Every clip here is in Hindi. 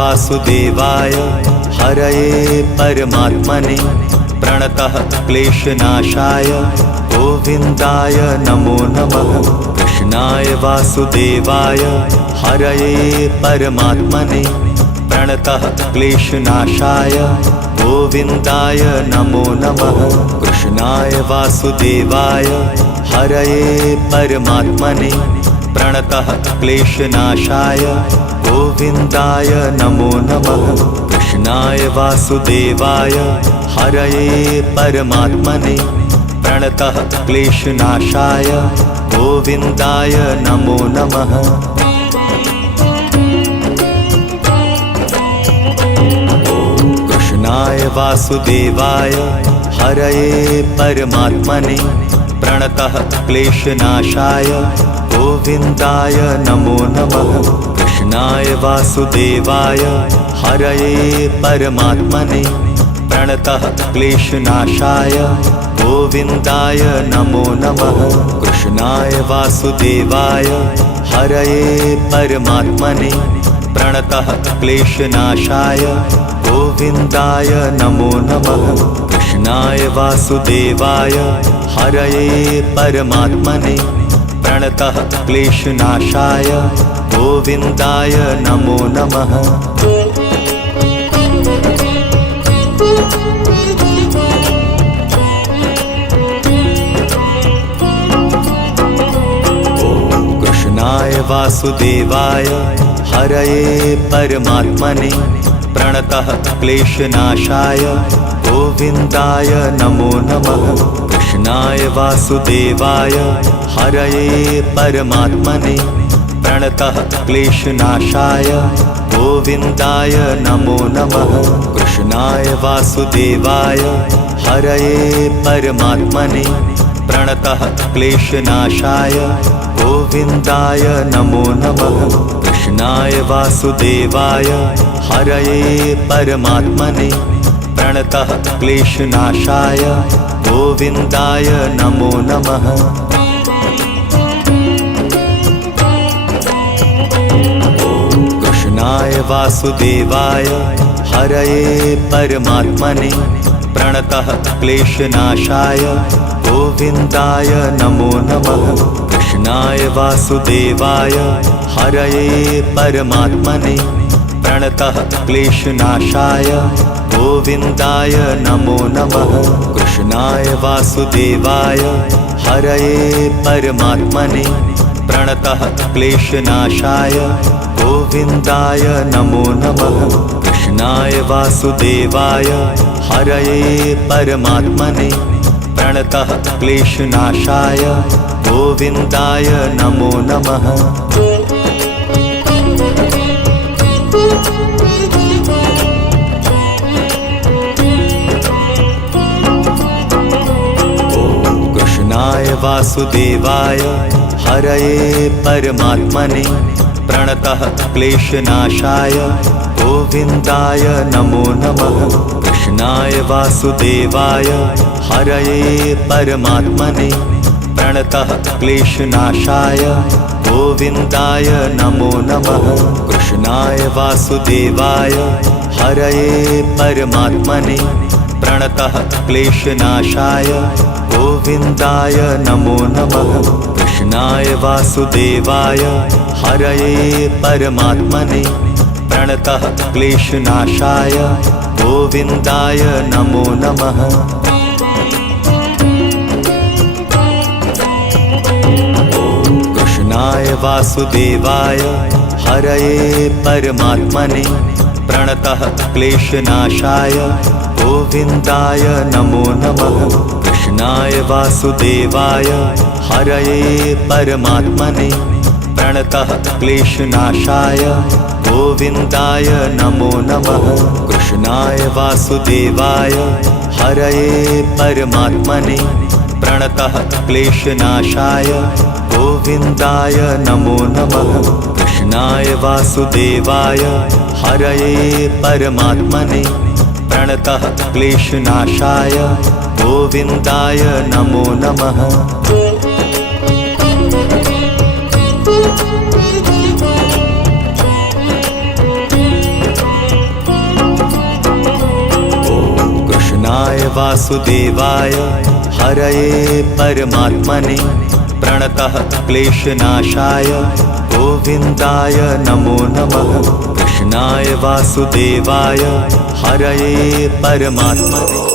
वासुदेवाय हरये परमात्मने प्रणतः क्लेशनाशाय गोविन्दाय नमो नमः। कृष्णाय वासुदेवाय हरये परमात्मने प्रणतः क्लेशनाशाय गोविन्दाय नमो नमः। कृष्णाय वासुदेवाय हरये परमात्मने प्रणतः क्लेशनाशाय गोविन्दाय नमो नमः। कृष्णाय वासुदेवाय हरये परमात्मने प्रणतः क्लेशनाशाय गोविन्दाय नमो नमः। कृष्णाय वासुदेवाय हरये परमात्मने प्रणतः क्लेशनाशाय गोविन्दाय नमो नमः। कृष्णाय वासुदेवाय हरये परमात्मने प्रणतः क्लेशनाशाय गोविन्दाय नमो नमः। कृष्णाय वासुदेवाय हरये परमात्मने प्रणतः क्लेशनाशाय गोविन्दाय नमो नमः। कृष्णाय वासुदेवाय हरये परमात्मने प्रणतः क्लेशनाशाय गोविन्दाय नमो नमः। कृष्णाय वासुदेवाय हरये परमात्मने प्रणतः क्लेशनाशाय गोविन्दाय नमो नमः। कृष्णाय वासुदेवाय हरये परमात्मने प्रणतः क्लेशनाशाय गोविन्दाय नमो नमः। कृष्णाय वासुदेवाय हरये परमात्मने प्रणतः क्लेशनाशाय गोविन्दाय नमो नमः। कृष्णाय वासुदेवाय हरये परमात्मने प्रणतः क्लेशनाशाय गोविन्दाय नमो नमः। कृष्णाय वासुदेवाय हरये परमात्मने प्रणतः क्लेशनाशाय गोविन्दाय नमो नमः। कृष्णाय वासुदेवाय हरये परमात्मने प्रणतः क्लेशनाशाय गोविन्दाय नमो नमः। कृष्णाय वासुदेवाय हरये परमात्मने प्रणतः क्लेशनाशाय गोविन्दाय नमो नमः। कृष्णाय वासुदेवाय हरये परमात्मने प्रणतः क्लेशनाशाय गोविन्दाय नमो नमः। कृष्णाय वासुदेवाय हरये परमात्मने प्रणतः क्लेशनाशाय गोविन्दाय नमो नमः। कृष्णाय वासुदेवाय हरये परमात्मने प्रणतः क्लेशनाशाय गोविन्दाय नमो नमः। कृष्णाय वासुदेवाय हरये परमात्मने प्रणतः क्लेशनाशाय गोविन्दाय नमो नमः। कृष्णाय वासुदेवाय हरये परमात्मने प्रणतः क्लेशनाशाय गोविन्दाय नमो नमः। कृष्णाय वासुदेवाय हरये परमात्मने प्रणतः क्लेशनाशाय गोविन्दाय नमो नमः। कृष्णाय वासुदेवाय हरये परमात्मने प्रणतः क्लेशनाशाय गोविन्दाय नमो नमः। कृष्णाय वासुदेवाय हरये परमात्मने प्रणतः क्लेशनाशाय गोविन्दाय नमो नमः। कृष्णाय वासुदेवाय हरये परमात्मने प्रणतः क्लेशनाशाय गोविन्दाय नमो नमः। वासुदेवाय हरये परमात्मने प्रणतः क्लेशनाशाय गोविन्दाय नमो नमः। कृष्णाय वासुदेवाय हरये परमात्मने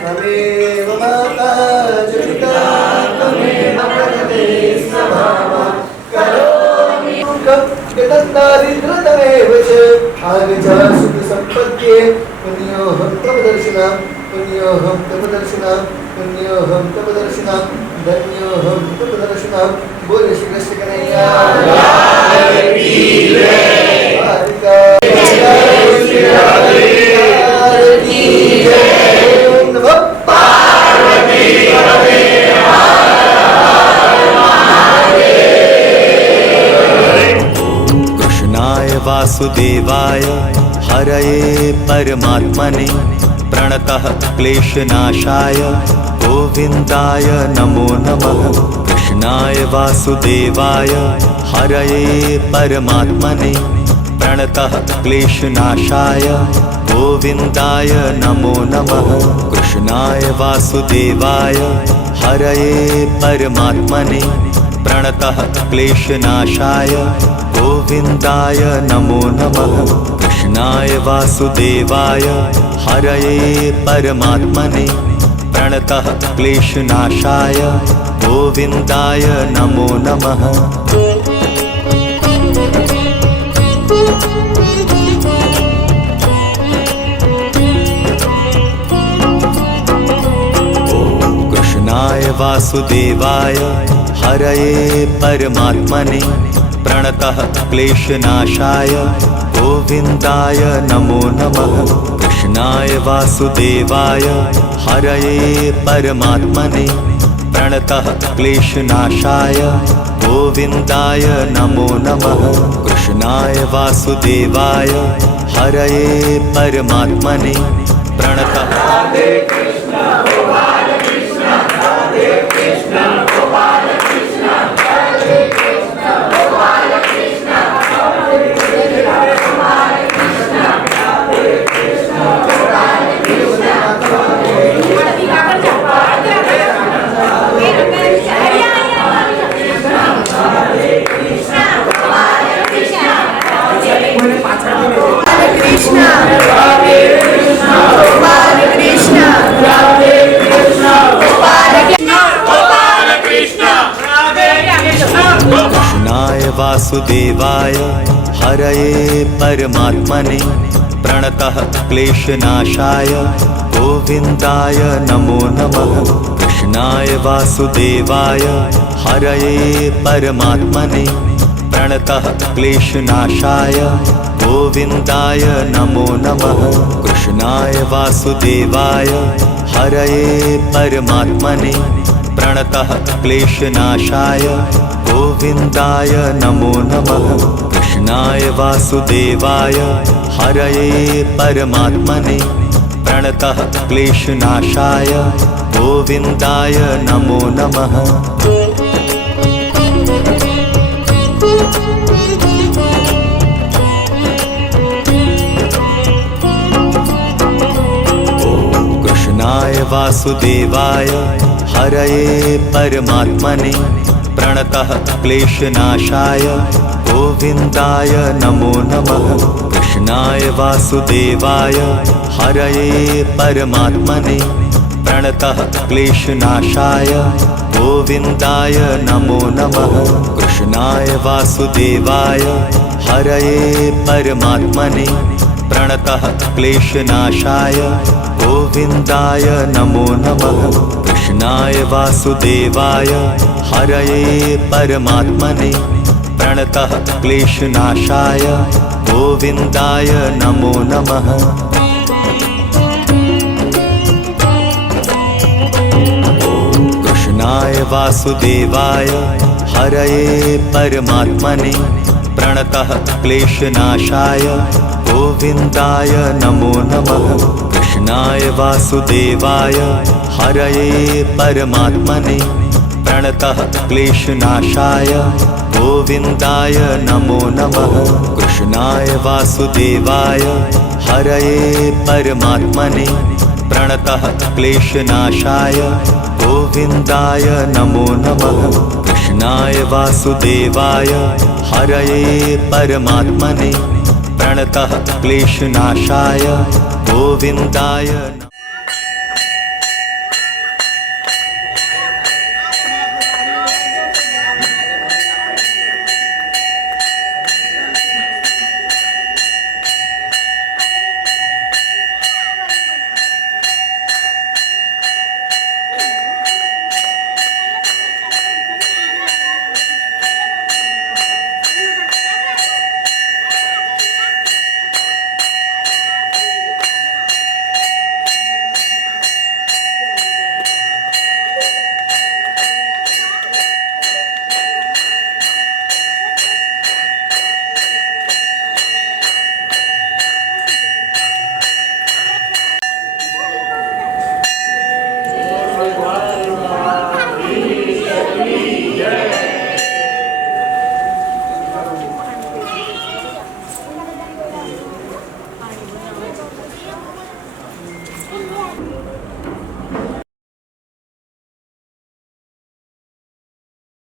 त्वमेव माता जनिता त्वमेव प्रकृते स्वभावा करोमि दारिद्र्यतमेव च आगचा सुखसम्पत्ये पुण्योऽहं तव दर्शनं पुण्योऽहं तव दर्शनं पुण्योऽहं तव दर्शनं धन्योऽहं तव दर्शनं बोल श्री कृष्ण कन्हैया लाल की जय। श्री राधे की जय। पार्वती पते कृष्णाय वासुदेवाय हरये परमात्मने प्रणतः क्लेशनाशाय गोविन्दाय नमो नमः। कृष्णाय वासुदेवाय हरये परमात्मने प्रणतः क्लेशनाशाय गोविन्दाय नमो नमः। कृष्णाय वासुदेवाय हरये परमात्मने प्रणतः क्लेशनाशाय गोविन्दाय नमो नमः। कृष्णाय वासुदेवाय हरये परमात्मने प्रणतः क्लेशनाशाय गोविन्दाय नमो नमः। कृष्णाय वासुदेवाय हरये परमात्मने प्रणतः क्लेशनाशाय गोविन्दाय नमो नमः। कृष्णाय वासुदेवाय हरये परमात्मने प्रणतः क्लेशनाशाय गोविन्दाय नमो नमः। कृष्णाय वासुदेवाय हरये परमात्मने प्रणतः वासुदेवाय हरये परमात्मने प्रणतः क्लेशनाशाय गोविन्दाय नमो नमः। कृष्णाय वासुदेवाय हरये परमात्मने प्रणतः क्लेशनाशाय गोविन्दाय नमो नमः। कृष्णाय वासुदेवाय हरये परमात्मने प्रणतः क्लेशनाशाय गोविन्दाय नमो नमः। कृष्णाय वासुदेवाय हरये परमात्मने प्रणतः क्लेशनाशाय गोविन्दाय नमो नमः। कृष्णाय वासुदेवाय हरये परमात्मने प्रणतः क्लेशनाशाय गोविन्दाय नमो नमः। कृष्णाय वासुदेवाय हरये परमात्मने प्रणतः क्लेशनाशाय गोविन्दाय नमो नमः। कृष्णाय वासुदेवाय हरये परमात्मने प्रणतः क्लेशनाशाय गोविन्दाय नमो नमः। कृष्णाय वासुदेवाय हरये परमात्मने प्रणतः क्लेशनाशाय गोविन्दाय नमो नमः। कृष्णाय वासुदेवाय हरये परमात्मने प्रणतः क्लेशनाशाय गोविन्दाय नमो नमः। कृष्णाय वासुदेवाय हरये परमात्मने प्रणतः क्लेशनाशाय गोविन्दाय नमो नमः। कृष्णाय वासुदेवाय हरये परमात्मने प्रणतः क्लेशनाशाय गोविन्दाय नमो नमः। कृष्णाय वासुदेवाय हरये परमात्मने प्रणतः क्लेशनाशाय गोविन्दाय